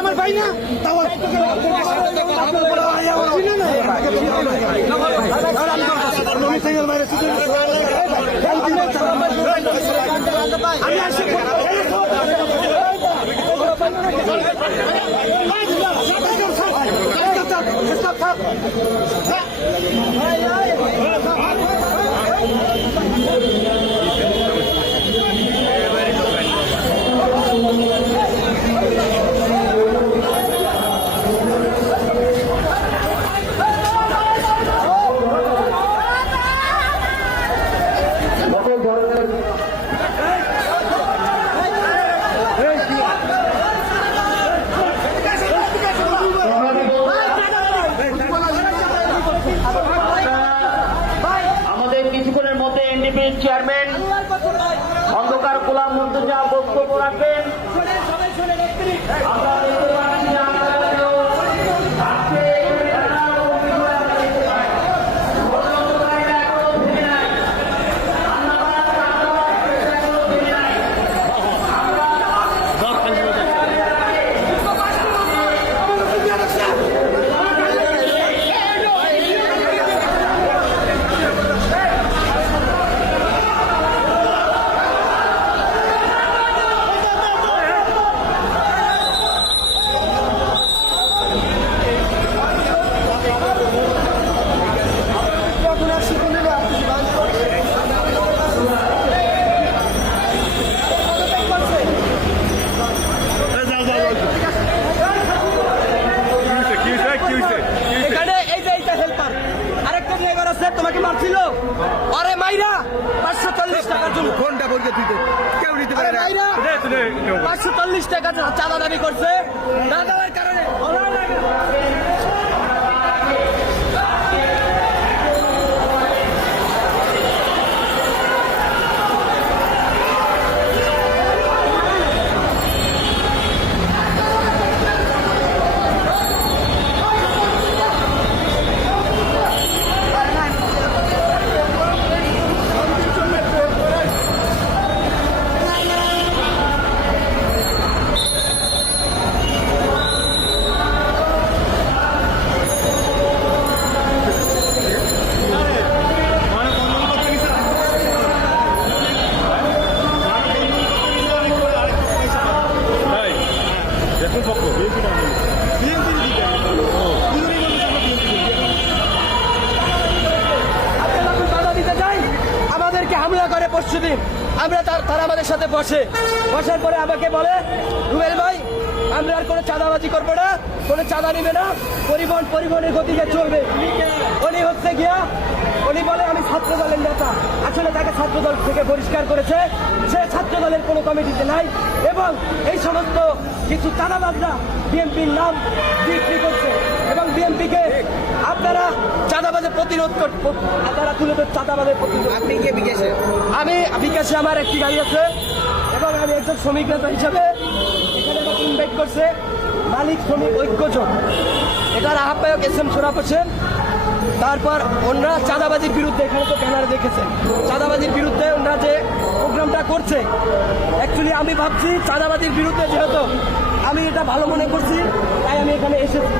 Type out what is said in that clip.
আমার ভাই না? তাও আমি আমাদের কিছুক্ষণের মধ্যে এনডিপির চেয়ারম্যান অন্ধকার গোলাম মন্তুজা বক্তব্য রাখবেন আমরা আরে মাইরা পাঁচশো চল্লিশ টাকার জন্য ফোনটা বলতে তুই কেউ নিতে আরে মাইরা পাঁচশো চল্লিশ টাকা চাঁদা দাবি করছে। না দেওয়ার কারণে। আমাদেরকে হামলা করে পরশু আমরা তার তারা আমাদের সাথে বসে। বসার পরে আমাকে বলে, রুবেল ভাই, আমরা আর কোনো চাঁদাবাজি করব না, কোনো চাঁদা নিবে না, পরিবহন পরিবহনের গতিকে চলবে। উনি হচ্ছে গিয়া উনি বলে, আমি ছাত্র দলের নেতা। আসলে তাকে ছাত্র দল থেকে পরিষ্কার করেছে। সে ছাত্র দলের কোনো কমিটিতে নাই এবং এই সমস্ত কিছু চাঁদাবাজরা বিএনপির নাম বিক্রি করছে এবং বিএনপিকে আপনারা চাঁদাবাজের প্রতিরোধ আপনারা তুলে ধর চাঁদাবাজের প্রতিরোধ আপনি কে বিকেছে আমি বিকাশে আমার একটি গাড়ি আছে এবং আমি একজন শ্রমিক নেতা হিসাবে এখানে ইনভাইট করছে। মালিক শ্রমিক ঐক্য জোট। এটার আহ্বায়ক এস এম সোরাপ হোসেন। তারপর ওনারা চাঁদাবাজির বিরুদ্ধে এখানে তো ব্যানার দেখেছেন। চাঁদাবাজির বিরুদ্ধে ওনারা যে প্রোগ্রামটা করছে। অ্যাকচুয়ালি আমি ভাবছি চাঁদাবাজির বিরুদ্ধে যেহেতু আমি এটা ভালো মনে করছি, তাই আমি এখানে এসেছি।